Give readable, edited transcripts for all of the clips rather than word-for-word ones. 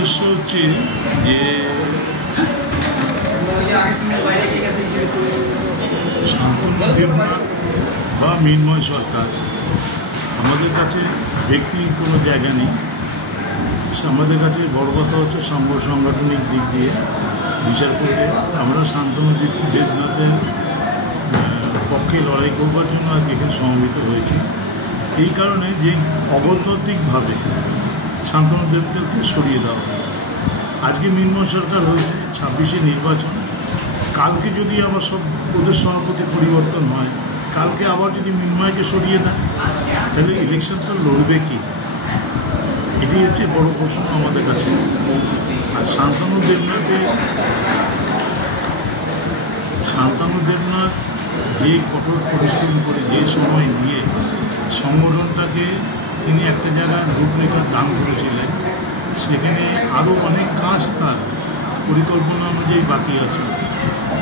উদ্দেশ্য হচ্ছে যে বা মৃন্ময় সরকার আমাদের কাছে ব্যক্তির কোনো জায়গা নেই। আমাদের কাছে বড় কথা হচ্ছে সাংগঠনিক দিক দিয়ে বিচার করলে আমরা শান্তনু দেবনাথের পক্ষে লড়াই করবার জন্য আজ এখানে সমবেত হয়েছি। এই কারণে যে অগণতান্ত্রিকভাবে শান্তনু দেবনাথকে সরিয়ে দেওয়া হয়। আজকে মৃন্ময় সরকার হয়েছে, 26শে নির্বাচন। কালকে যদি আবার সব প্রদেশ সভাপতি পরিবর্তন হয়, কালকে আবার যদি মৃন্ময়কে সরিয়ে দেয়, তাহলে ইলেকশনটা লড়বে কি? এটি হচ্ছে বড় প্রশ্ন আমাদের কাছে। আর শান্তনু দেবনাথ যে কঠোর পরিশ্রম করে যে সময় দিয়ে সংগঠনটাকে তিনি একটা জায়গায় রূপরেখা দান করেছিলেন, সেখানে আরও অনেক কাজ তার পরিকল্পনা অনুযায়ী বাকি আছে,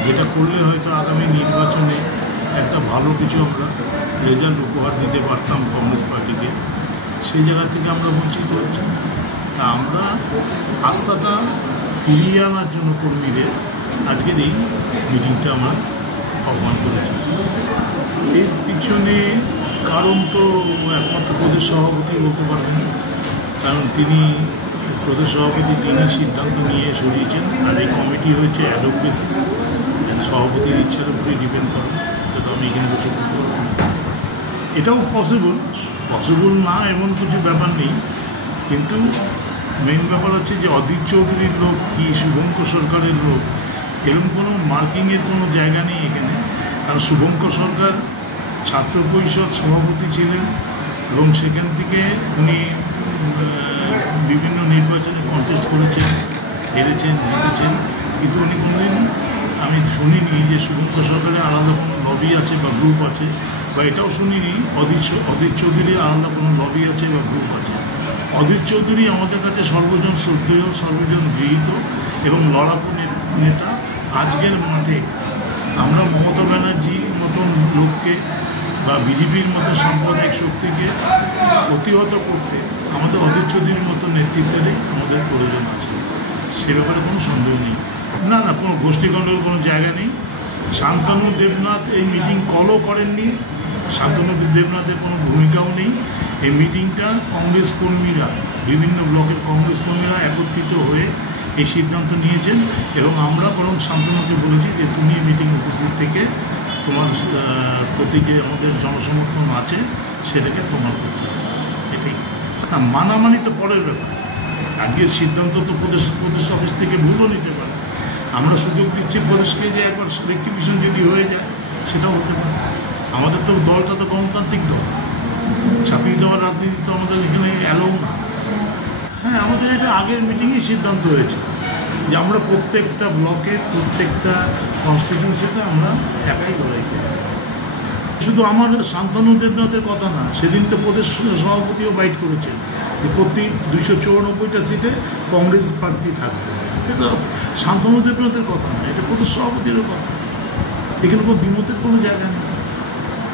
যেটা করলে হয়তো আগামী নির্বাচনে একটা ভালো কিছু আমরা রেজাল্ট উপহার দিতে পারতাম কংগ্রেস পার্টিকে। সেই জায়গা থেকে আমরা বঞ্চিত হচ্ছি। তা আমরা আস্থাটা ফিরিয়ে আনার জন্য কর্মীদের আজকের এই মিটিংটা আমরা আহ্বান করেছি। এর পিছনে কারণ তো একমাত্র প্রদেশ সভাপতি বলতে পারবেন, কারণ তিনি প্রদেশ সভাপতি তিনি সিদ্ধান্ত নিয়ে সরিয়েছেন। আর এই কমিটি হয়েছে অ্যাডহক বেসিস, সভাপতির ইচ্ছার উপরেই ডিপেন্ড করে, যেটা আমি এখানে বসে করতে পারবো। এটাও পসিবল না এমন কিছু ব্যাপার নেই, কিন্তু মেন ব্যাপার হচ্ছে যে অধীর চৌধুরীর লোক কি শুভঙ্কর সরকারের লোক, এরকম কোনো মার্কিংয়ের কোনো জায়গা নেই এখানে। কারণ শুভঙ্কর সরকার ছাত্র পরিষদ সভাপতি ছিলেন এবং সেখান থেকে উনি বিভিন্ন নির্বাচনে কন্টেস্ট করেছেন, হেরেছেন, জিতেছেন, কিন্তু উনি কোনোদিন আমি শুনিনি যে শুভঙ্কর সরকারের আলাদা কোনো লবি আছে বা গ্রুপ আছে, বা এটাও শুনিনি অধীর চৌধুরীর আলাদা কোনো লবি আছে বা গ্রুপ আছে। অধীর চৌধুরী আমাদের কাছে সর্বজন শ্রদ্ধেয়, সর্বজন গৃহীত এবং লড়াকু নেতা। আজকের মাঠে আমরা মমতা ব্যানার্জির মতন লোককে বা বিজেপির মতো সাম্প্রদায়িক শক্তিকে প্রতিহত করতে আমাদের অধীর চৌধুরীর মতো নেতৃত্বেরই আমাদের প্রয়োজন আছে, সে ব্যাপারে কোনো সন্দেহ নেই। না, কোনো গোষ্ঠীগণ্ডের কোনো জায়গা নেই। শান্তনু দেবনাথ এই মিটিং কলও করেননি, শান্তনু দেবনাথের কোনো ভূমিকাও নেই। এই মিটিংটা কংগ্রেস কর্মীরা, বিভিন্ন ব্লকের কংগ্রেস কর্মীরা একত্রিত হয়ে এই সিদ্ধান্ত নিয়েছেন এবং আমরা বরং শান্তনুকে বলেছি যে তুমি এই মিটিং উপস্থিত থেকে তোমার প্রতি যে আমাদের জনসমর্থন আছে সেটাকে প্রমাণ করতে হবে। এটাই না, মানামানি তো পরের ব্যাপার। আজকের সিদ্ধান্ত তো প্রদেশ অফিস থেকে ভুলও নিতে পারে। আমরা সুযোগ দিচ্ছি প্রদেশকে যে একবার রেক্টিফিকেশন যদি হয়ে যায় সেটাও হতে পারে। আমাদের তো দলটা তো গণতান্ত্রিক দল, ছাপিয়ে দেওয়ার রাজনীতি তো আমাদের এখানে অ্যালাউ না। হ্যাঁ, আমাদের এটা আগের মিটিংয়ে সিদ্ধান্ত হয়েছে যে আমরা প্রত্যেকটা ব্লকে, প্রত্যেকটা কনস্টিটিউন্সিতে আমরা একাই লড়াই করি। শুধু আমার শান্তনু দেবনাথের কথা না, সেদিন তো প্রদেশ সভাপতিও বাইট করেছেন যে প্রতি 294টা সিটে কংগ্রেস প্রার্থী থাকবে। এটা শান্তনু দেবনাথের কথা না, এটা প্রদেশ সভাপতিরও কথা। এখানে কোনো দ্বিমতের কোনো জায়গা নেই।